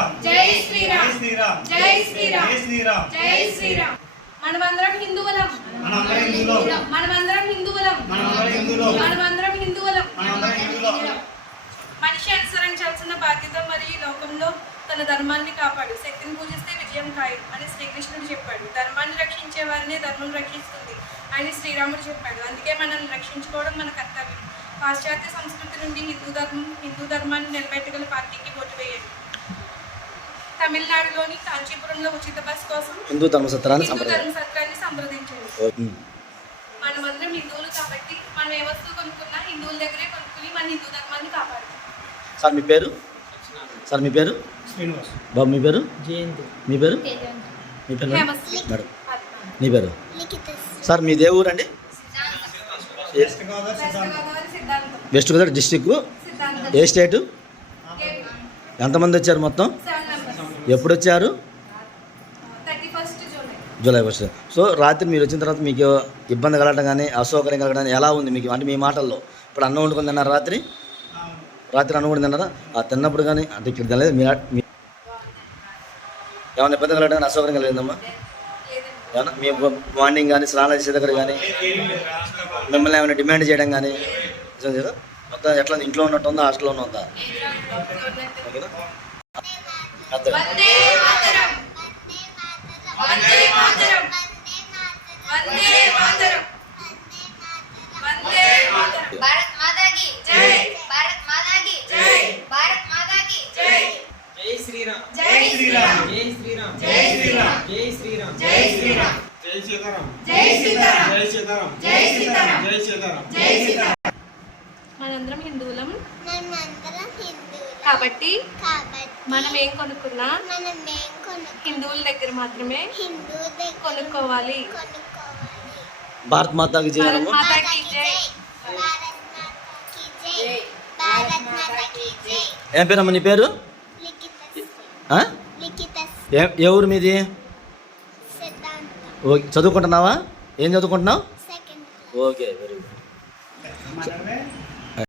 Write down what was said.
శ్రీరామ్ జై శ్రీరామ్ శ్రీరామ్ జై శ్రీరామ్ శ్రీరామ్ జై శ్రీరామ్. మనమందరం హిందువులం మనమందరం హిందువులం మనమందరం హిందువులం మనమందరం హిందువులం మనమందరం హిందువులం మనమందరం హిందువులం. మనిషి అనుసరించాల్సిన బాధ్యత మరియు ఈ లోకంలో తన ధర్మాన్ని కాపాడు, శక్తిని పూజిస్తే విజయం ఖాయం అని శ్రీకృష్ణుడు చెప్పాడు. ధర్మాన్ని రక్షించే వారిని ధర్మం రక్షిస్తుంది అని శ్రీరాముడు చెప్పాడు. అందుకే మనల్ని రక్షించుకోవడం మన కర్తవ్యం. పాశ్చాత్య సంస్కృతి నుండి హిందూ ధర్మాన్ని నిలబెట్టగల పార్టీకి ఓటు వేయండి. తమిళనాడులోని కాంచీపురంలో ఉచిత బస్ కోసం హిందూ ధర్మసత్రాన్ని సంప్రదించండి. మనమందరం హిందువులు కాబట్టి మనం ఏ వస్తువు కొనుక్కున్నా హిందువుల దగ్గరే కొనుక్కుని మన హిందూ ధర్మాన్ని కాపాడు. సార్ మీ పేరు? సార్ మీ పేరు? శ్రీనివాస్. బాబు మీ పేరు? జయంతి. మీ పేరు? మీ పేరు మేడం? మీ పేరు? సార్ మీ దేవురండి? West Godavari district. ఏ స్టేటు? ఎంతమంది వచ్చారు మొత్తం? ఎప్పుడు వచ్చారు? జూలై 1. సో రాత్రి మీరు వచ్చిన తర్వాత మీకు ఇబ్బంది కలగడం కానీ అసౌకర్యం కలగడం ఎలా ఉంది మీకు? అంటే మీ మాటల్లో ఇప్పుడు అన్నం వండుకొని తిన్నారా? రాత్రి అన్నం కూడా తిన్నారా? తిన్నప్పుడు కానీ అంటే ఇక్కడ తినలేదు మీరు ఏమైనా ఇబ్బంది కలగడం కానీ అసౌకర్యం కలిగిందమ్మా? ఏమన్నా మీ మార్నింగ్ కానీ స్నానం చేసే దగ్గర కానీ మిమ్మల్ని ఏమైనా డిమాండ్ చేయడం కానీ కదా? మొత్తం ఎట్లా ఇంట్లో ఉన్నట్టు ఉందా హాస్టల్లో ఉందా? ఓకేనా? भारत माता की जय, भारत माता की जय, भारत माता की जय. जय श्री राम जय श्रीराम जय श्री राम जय श्रीराम जय श्री राम जय श्रीराम जय सीताराम జై సీతారాం जय सीताराम జై సీతారాం जय सीताराम జై సీతారాం. మనందరం హిందువులం కాబట్టి మనం ఏం కొనుక్కున్నా హిందువుల దగ్గర మాత్రమే కొనుక్కోవాలి. భారత్ మాతాకి జై. భారత్ మాతాకి జై. ఏం పేరమ్మా నీ పేరు? ఏ ఊరు మీది? ఓకే, చదువుకుంటున్నావా? ఏం చదువుకుంటున్నావు? Okay, very good.